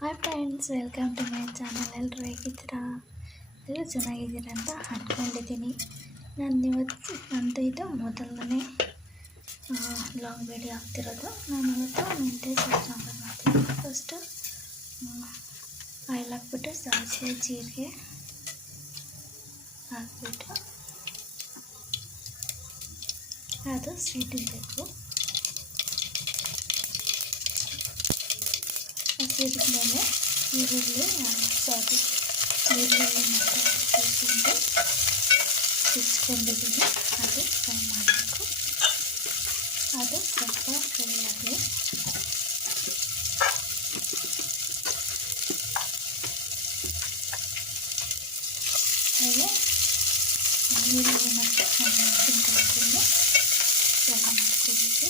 Hi friends, welcome to my channel. ಎಲ್ಲರೂ ಹೇಗಿದ್ದೀರಾ? ಎಲ್ಲರೂ ಚೆನ್ನಾಗಿದ್ದೀರಾ ಅಂತ ಅಂದ್ಕೊಂಡಿದ್ದೀನಿ. ನಂದು ಇದು ಮೊದಲನೇ ಲಾಂಗ್ ವಿಡಿಯೋ ಆಗ್ತಿರೋದು. ನಾನು ಇವತ್ತು ಮೆಂತ್ಯ ಸೊಪ್ಪು ಸಾಂಬಾರು ಮಾಡ್ತೀನಿ. ಫಸ್ಟು ಆಯಿಲ್ ಹಾಕ್ಬಿಟ್ಟು ಸಾಸಿವೆ ಜೀರಿಗೆ ಹಾಕ್ಬಿಟ್ಟು ಅದು ಸಿಡಿಬೇಕು. ಸಿಡಿದ್ಮೇಲೆ ಈರುಳ್ಳಿ ಮತ್ತು ಹಸಿಮೆಣಸಿನಕಾಯಿ ಸಿಚ್ಕೊಂಡಿದ್ದೀನಿ, ಅದು ಫ್ರೈ ಮಾಡಬೇಕು. ಅದು ಸ್ವಲ್ಪ ಫ್ರೈ ಆಗಲಿ. ಹಾಗೆ ಈರುಳ್ಳಿ ಮತ್ತು ಹಸಿಮೆಣಸಿನಕಾಯಿಯನ್ನು ಫ್ರೈ ಮಾಡ್ಕೋಬೇಕು.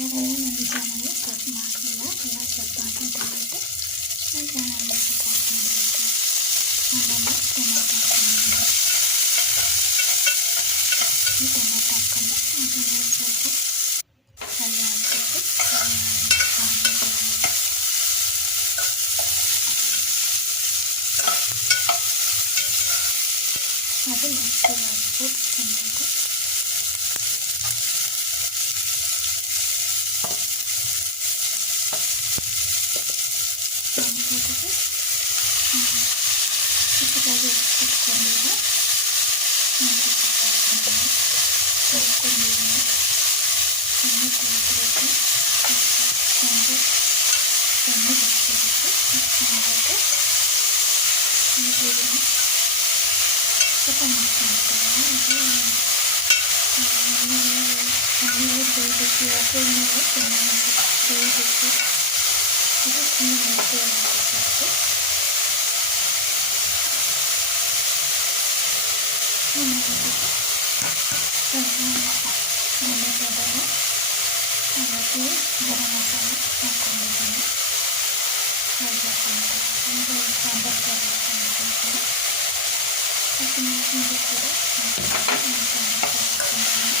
ಯಾರೆಲ್ಲ ನನ್ನ ಚಾನಲ್ ಸಪೋರ್ಟ್ ಮಾಡಲಿಲ್ಲ, ಎಲ್ಲ ಸ್ವಲ್ಪ ಅಂತಂದ್ಬಿಟ್ಟು ನನ್ನ ಚಾನಲ್ಗೆ ಸಪೋರ್ಟ್ ಮಾಡಬೇಕು. ಆಮೇಲೆ ಟೊಮೆಟೊ ಹಾಕ್ಕೊಂಡಿದ್ದೀನಿ. ಈ ಟೊಮೆಟೊ ಹಾಕ್ಕೊಂಡು ಅದನ್ನು ಸ್ವಲ್ಪ ಫ್ರೈ ಆಗಬೇಕು. ಅದು ಮಿಕ್ಸಿಗೆ ಹಾಕ್ಬಿಟ್ಟು ಟೊಮೆಟೊ ಚಿಕ್ಕದಾಗಿ ಇಟ್ಕೊಂಡಿರೋ ತೊಳ್ಕೊಂಡಿದ್ದೀನಿ. ಸಣ್ಣ ತೊಳ್ಕೊಬೇಕು, ಸಣ್ಣ ಬಿಟ್ಕೋಬೇಕು. ಮಾಡಿಬಿಟ್ಟು ಈರುಳ್ಳಿ ಸ್ವಲ್ಪ ಮಾಡ್ಕೊಂಡಿದ್ದೀನಿ. ಆಮೇಲೆ ಬೇಯಬೇಕು, ಅದ್ರ ಮೇಲೆ ಚೆನ್ನಾಗಿ ಬೇಯಬೇಕು. ಅದು ಸುಮ್ಮನೆ ಹಾಕಬೇಕು. ಧನಿಯಾಪೌಡರು ಮತ್ತು ಗರಂ ಮಸಾಲೆ ಹಾಕ್ಕೊಂಡಿದ್ದೀನಿ. ಸಾಂಬಾರು ಪೌಡರ್ ಹಾಕ್ಕೊಂಡಿದ್ದೀನಿ. ಹಸಿಮೆಣಸಿನಕಾಯಿ ಕೂಡ ಹಾಕ್ಕೊಂಡಿದ್ದೀನಿ.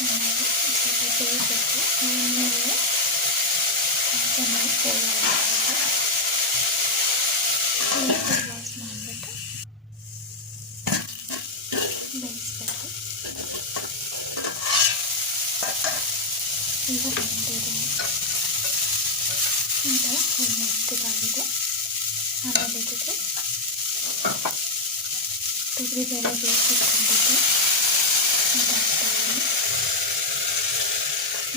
ಚೆನ್ನಾಗಿ ಸ್ವಲ್ಪ ಬೇಯಬೇಕು. ಆಮೇಲೆ ಚೆನ್ನಾಗಿ ಫ್ರೈ ಆಗಬೇಕು. ವಾಶ್ ಮಾಡಿಬಿಟ್ಟು ಬೇಯಿಸ್ಬೇಕು. ಈಗ ಬೆಂದಿದ್ದೀನಿ, ಈಗ ಎಣ್ಣೆ ಮೆತ್ತಗಾಗಿದೆ. ಆಮೇಲೆ ಇದಕ್ಕೆ ತೊಗರಿಬೇಳೆ ಬೇಯಿಸಿಟ್ಕೊಂಡಿದ್ದು ಅದು ಹಾಕ್ತಾಯಿದ್ದೀನಿ.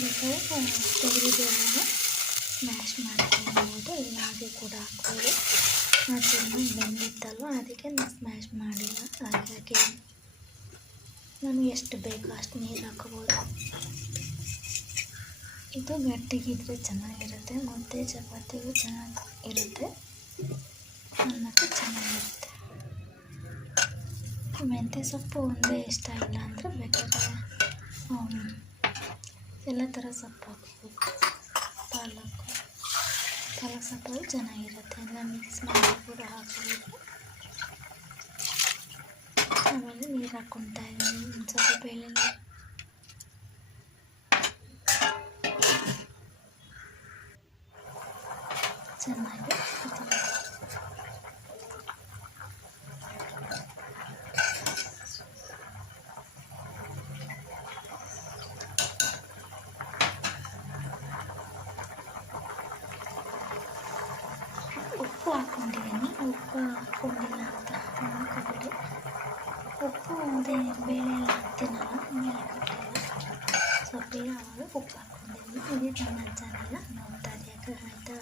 ಬೇಕಾದ್ರೆ ತೊಗರಿಬೇಳೆನ ಸ್ಮ್ಯಾಶ್ ಮಾಡ್ಕೊಳ್ಬೋದು, ಇಲ್ಲ ಹಾಗೆ ಕೂಡ ಹಾಕ್ಬೋದು. ನಾನು ಚೆನ್ನಾಗಿ ಬೆಂದಿತ್ತಲ್ವ, ಅದಕ್ಕೆ ನಾನು ಸ್ಮ್ಯಾಶ್ ಮಾಡಿಲ್ಲ. ಹಾಗಾಗಿ ನಮಗೆ ಎಷ್ಟು ಬೇಕೋ ಅಷ್ಟು ನೀರು ಹಾಕ್ಬೋದು. ಇದು ಗಟ್ಟಿಗಿದ್ರೆ ಚೆನ್ನಾಗಿರುತ್ತೆ, ಮುದ್ದೆ ಚಪಾತಿಗೂ ಚೆನ್ನಾಗಿರುತ್ತೆ, ಅನ್ನಕ್ಕೆ ಚೆನ್ನಾಗಿರುತ್ತೆ. ಮೆಂತ್ಯ ಸೊಪ್ಪು ಒಂದೇ ಇಷ್ಟ ಇಲ್ಲ ಅಂದರೆ ಬೇಕಾದ್ರೆ ಎಲ್ಲ ಥರ ಸೊಪ್ಪು ಹಾಕ್ಬೇಕು. ಪಾಲಕ್ ಸೊಪ್ಪು ಚೆನ್ನಾಗಿರುತ್ತೆ, ಎಲ್ಲ ಮಿಕ್ಸ್ ಮಾಡಿ ಕೂಡ ಹಾಕ್ಬೋದು. ಆಮೇಲೆ ನೀರು ಹಾಕ್ಕೊತಾ ಇದ್ದೀನಿ, ಒಂದು ಸ್ವಲ್ಪ ಬೇಳೆ ನೀರು. ಚೆನ್ನಾಗಿ ಉಪ್ಪು ಹಾಕ್ಕೊಂಡಿದ್ದೀನಿ. ಉಪ್ಪು ಹಾಕ್ಕೊಂಡಿಲ್ಲ ಅಂತ ಹಾಕೋಬಿಡಿ. ಉಪ್ಪು ಅದೇ ಬೇಳೆ ಎಲ್ಲ ಹಾಕ್ತೀನಲ್ಲ, ಮೇಲೆ ಹಾಕಿಲ್ಲ, ಸ್ವಲ್ಪ ಆವಾಗ ಉಪ್ಪು ಹಾಕ್ಕೊಂಡಿದ್ದೀನಿ. ಇದೇ ನನ್ನ ಚಾನಲ್ನ ನೋಡ್ತಾ ಇದೆಯಾ? ಆಯಿತಾ?